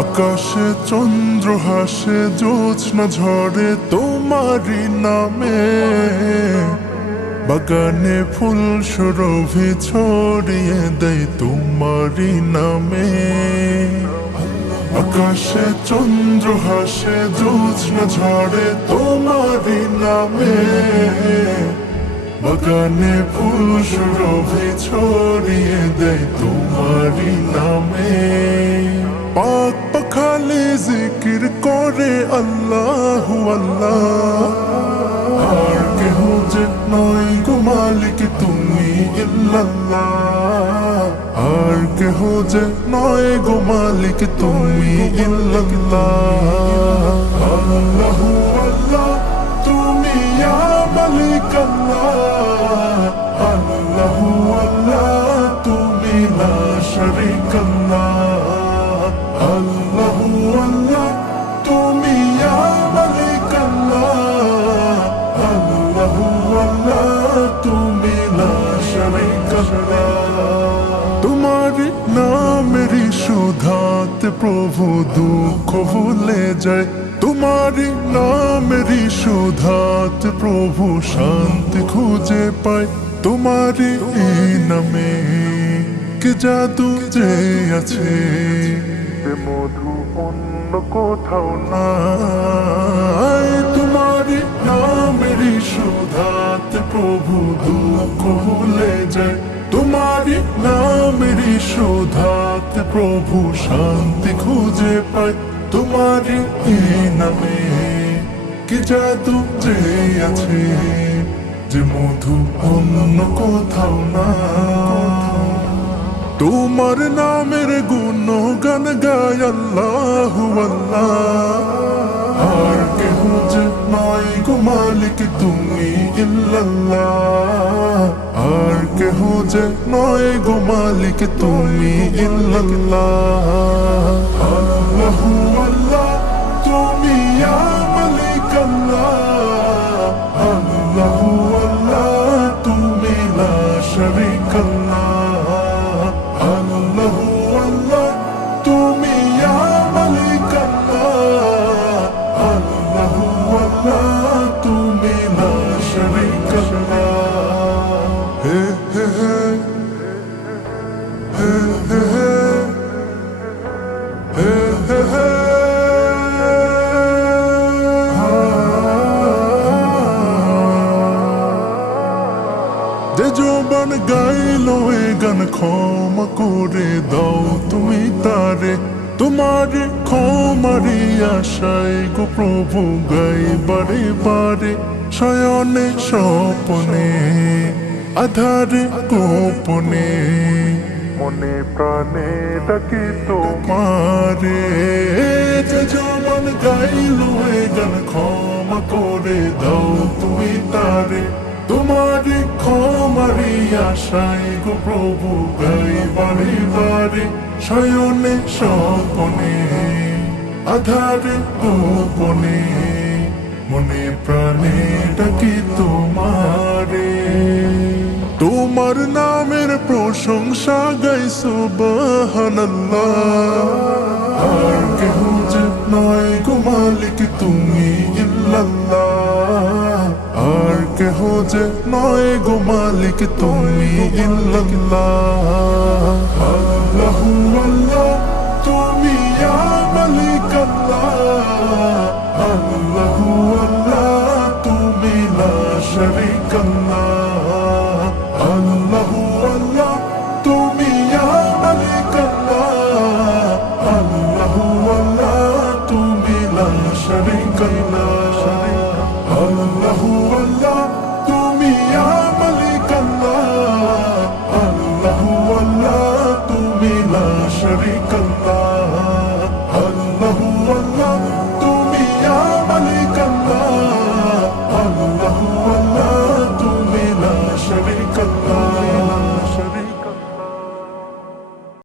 আকাশে চন্দ্র হাসে, জ্যোৎস্না ঝরে তোমারই নামে, বাগানে ফুল সুরভি ছড়িয়ে দেয় তোমারই নামে। আকাশে চন্দ্র হাসে, জ্যোৎস্না ঝরে তোমারই নামে, বাগানে ফুল সুরভি ছড়িয়ে দেয় তোমারই নামে। পাক পাখালে জিকির করে আল্লাহু আল্লাহ, আর কেহ যে নয় গো মালিক তুমি ইল্লাল্লাহ, আর কেহ যে নয় গো মালিক তুমি ইল্লাল্লাহ। আল্লাহু আল্লাহ তুমি ইয়া মালিক আল্লাহ, আল্লাহু আল্লাহ তুমি লা শারীকা আল্লাহ, আল্লাহু আল্লাহ তুমি ইয়া মালিক আল্লাহ, আল্লাহু আল্লাহ তুমি লা শারীকা আল্লাহ। তোমারি নামেরই সুধাতে প্রভু দুঃখ ভুলে যায়, তোমারি নামেরই সুধাতে প্রভু শান্তি খুঁজে পায়। তোমারি এই নামে কে জাদু যে আছে, মধু অন্য কোথাও নাই। তোমারি নামেরই সুধাতে প্রভু দুঃখ ভুলে যায়, তোমারি নামেরই সুধাতে প্রভু শান্তি খুঁজে পায়। তোমারি এই নামে কি জাদু যে আছে, যে মধু অন্য কোথাও না। তোমার নামের গুণগান গায় আল্লাহু আল্লাহ, আর কেহ যে নয় গো মালিক তুমি ইল্লাল্লাহ, আর কেহ যে নয় গো মালিক তুমি ইল্লাল্লাহ। আল্লাহু আল্লাহ তুমি ইয়া মালিক আল্লাহ, আল্লাহু আল্লাহ তুমি লা শারীকা আল্লাহ, আল্লাহু আল্লাহ তুমি ইয়া মালিক আল্লাহ, আল্লাহু আল্লাহ তুমি লা শারীকা আল্লাহ। হে হে হে হে হে হে হে। যে জবান গাইলো এ গান ক্ষমা করে দাও তুমি তারে, তোমার ক্ষমারি আশায় গো প্রভু গাই বারে বারে। শয়নে স্বপনে আধারে গোপনে, মনে প্রাণে ডাকি তোমারে। যে জবান গাইলো এ গান ক্ষমা করে দাও তুমি তারে, তোমারি ক্ষমারি আশায় গো প্রভু গাই বারে বারে। শয়নে স্বপনে আধারে গোপনে, মনে প্রাণে ডাকি তোমারে। তোমার নামের প্রশংসা গাই সুবহানাল্লাহ, আর কেহ যে নয় গো মালিক তুমি ইল্লাল্লাহ, আর কেহ যে নয় গো মালিক তুমি ইল্লাল্লাহ। আল্লাহু আল্লাহ তুমি ইয়া মালিক আল্লাহ, আল্লাহু আল্লাহ তুমি লা শারীকা আল্লাহ, আল্লাহু আল্লাহ